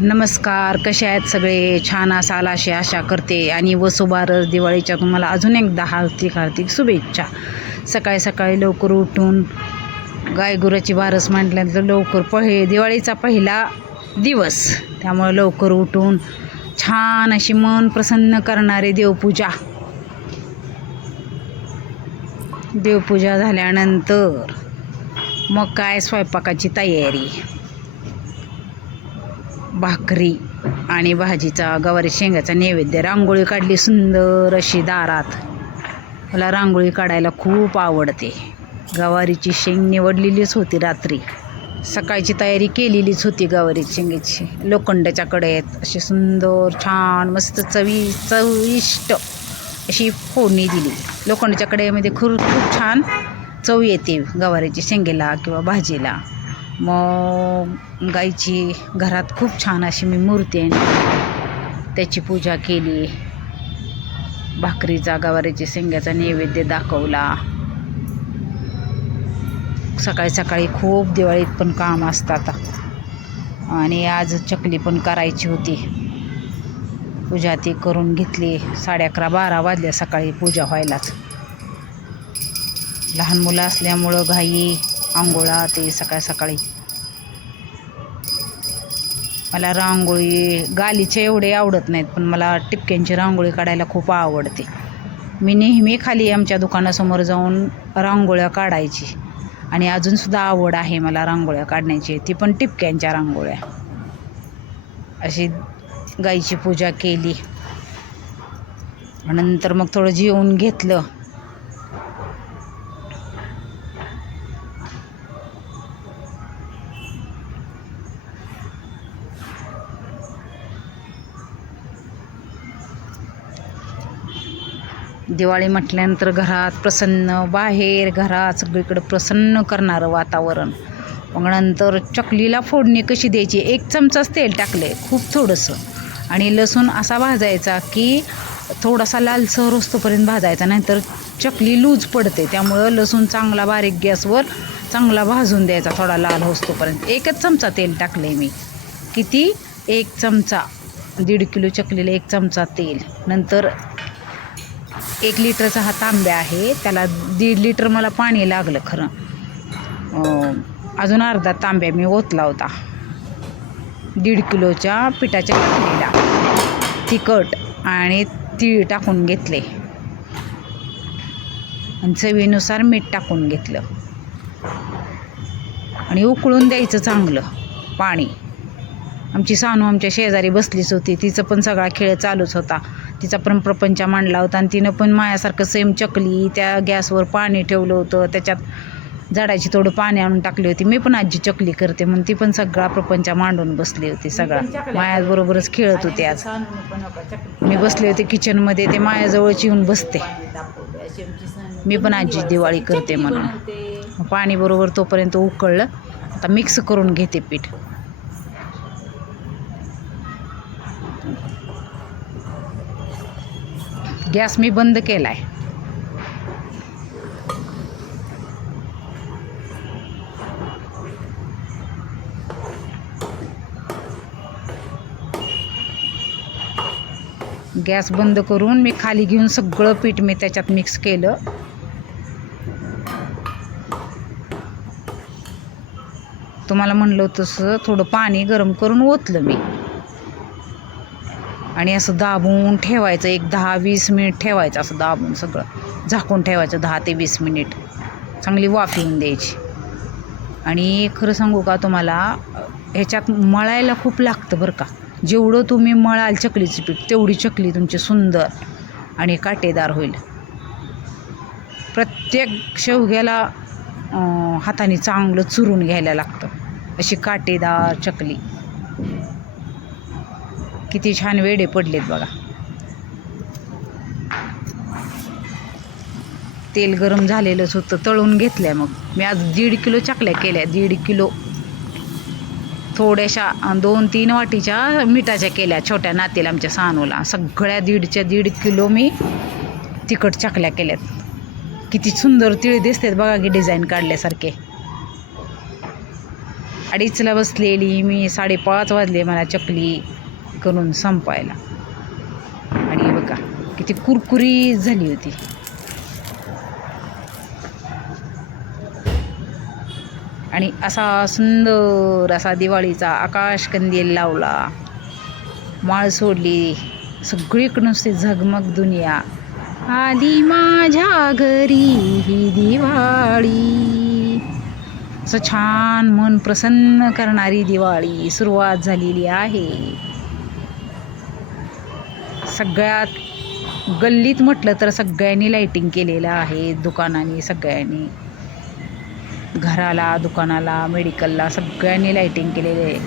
नमस्कार कसे आहेत सगळे? छान असाल अशी आशा करते. आणि वसुबारस दिवाळीच्या तुम्हाला अजून एकदा हार्दिक हार्दिक शुभेच्छा. सकाळी सकाळी लवकर उठून गायगुराची बारस म्हटल्यानंतर लवकर पहि दिवाळीचा पहिला दिवस. त्यामुळे लवकर उठून छान अशी मन प्रसन्न करणारी देवपूजा. देवपूजा झाल्यानंतर मग काय स्वयंपाकाची तयारी? भाकरी आणि भाजीचा गवारी शेंगाचा नैवेद्य. रांगोळी काढली सुंदर अशी दारात. मला रांगोळी काढायला खूप आवडते. गवारीची शेंग निवडलेलीच होती रात्री. सकाळची तयारी केलेलीच होती गवारी शेंगेची. लोखंडाच्या कडेत अशी सुंदर छान मस्त चवी चविष्ट अशी फोडणी दिली. लोखंडाच्या कडेमध्ये खूप खूप छान चव येते गवारीची शेंगेला किंवा भाजीला. मग गाईची घरात खूप छान अशी मी मूर्ती आहे त्याची पूजा केली. भाकरीचा गवारीची शेंग्याचा नैवेद्य दाखवला. सकाळी सकाळी खूप दिवाळीत पण काम असतात आणि आज चकली पण करायची होती. पूजा ती करून घेतली. साडे अकरा बारा वाजल्या सकाळी पूजा व्हायलाच. लहान मुलं असल्यामुळं घाई आंघोळा ते सकाळ सकाळी. मला रांगोळी गालीचे एवढे आवडत नाहीत पण मला टिपक्यांची रांगोळी काढायला खूप आवडते. मी नेहमी खाली आमच्या दुकानासमोर जाऊन रांगोळ्या काढायची. आणि अजूनसुद्धा आवड आहे मला रांगोळ्या काढण्याची ती पण टिपक्यांच्या रांगोळ्या. अशी गाईची पूजा केली. नंतर मग थोडं जेवून घेतलं. दिवाळी म्हटल्यानंतर घरात प्रसन्न बाहेर घरात सगळीकडं प्रसन्न करणारं वातावरण. मग नंतर चकलीला फोडणी कशी द्यायची? एक चमचाच तेल टाकले खूप थोडंसं. आणि लसूण असा भाजायचा की थोडासा लालसर होस्तोपर्यंत भाजायचा नाहीतर चकली लूज पडते. त्यामुळं लसूण चांगला बारीक गॅसवर चांगला भाजून द्यायचा थोडा लाल होस्तोपर्यंत. एकच चमचा तेल टाकले मी. किती? एक चमचा. दीड किलो चकलीला एक चमचा तेल. नंतर एक लिटरचा हा तांब्या आहे. त्याला दीड लिटर मला पाणी लागलं खरं. अजून अर्धा तांब्या मी ओतला होता. दीड किलोच्या पिठाच्या चकलीला तिखट आणि तीळ टाकून घेतले. आणि चवीनुसार मीठ टाकून घेतलं. आणि उकळून द्यायचं चांगलं पाणी. आमची सानू आमच्या शेजारी बसलीच होती. तिचं पण सगळा खेळ चालूच होता. तिचा पण प्रपंच मांडला होता आणि तिनं पण मायासारखं सेम चकली त्या गॅसवर पाणी ठेवलं होतं. त्याच्यात झाडाची थोडं पाणी आणून टाकली होती. मी पण आजी चकली करते म्हणून ती पण सगळा प्रपंच मांडून बसली होती सगळा. मायाबरोबरच खेळत होती आज. मी बसले होते किचनमध्ये ते मायाजवळच येऊन बसते. मी पण आजी दिवाळी करते म्हणून. पाणी बरोबर तोपर्यंत उकळलं. आता मिक्स करून घेते पीठ. गॅस मी बंद केला आहे गॅस बंद करून मी खाली घेऊन सगळं पीठ मी त्याच्यात मिक्स केलं. तुम्हाला म्हणलं तसं थोडं पाणी गरम करून ओतलं मी. आणि असं दाबून ठेवायचं एक दहा वीस मिनिट ठेवायचं असं दाबून सगळं. झाकून ठेवायचं दहा ते वीस मिनिट. चांगली वाफ येऊन द्यायची. आणि खरं सांगू का तुम्हाला ह्याच्यात मळायला खूप लागतं बरं का. जेवढं तुम्ही मळाल चकलीचं पीठ तेवढी चकली तुमची सुंदर आणि काटेदार होईल. प्रत्येक शेवग्याला हाताने चांगलं चुरून घ्यायला लागतं. अशी काटेदार चकली. किती छान वेडे पडलेत बघा. तेल गरम झालेलंच होतं तळून घेतल्या मग. मी आज दीड किलो चकल्या केल्या दीड किलो. थोड्याशा दोन तीन वाटीच्या मिठाच्या केल्या छोट्या नातीला आमच्या सानूला. सगळ्या दीडच्या दीड किलो मी तिखट चकल्या केल्यात. किती सुंदर तिळे दिसतात बघा की डिझाईन काढल्यासारखे. अडीचला बसलेली मी साडेपाच वाजले मला चकली. करून संपायला. आणि बघा किती कुरकुरी झाली होती. आणि असा सुंदर असा दिवाळीचा आकाश कंदील लावला. माळ सोडली. सगळीकडे नुसती झगमग दुनिया. आली माझ्या घरी ही दिवाळी. असं छान मन प्रसन्न करणारी दिवाळी सुरुवात झालेली आहे. सगळ्यात गल्लीत म्हटलं तर सगळ्यांनी लाईटिंग केलेलं आहे. दुकानांनी सगळ्यांनी. घराला दुकानाला मेडिकलला सगळ्यांनी लाईटिंग केलेले आहे.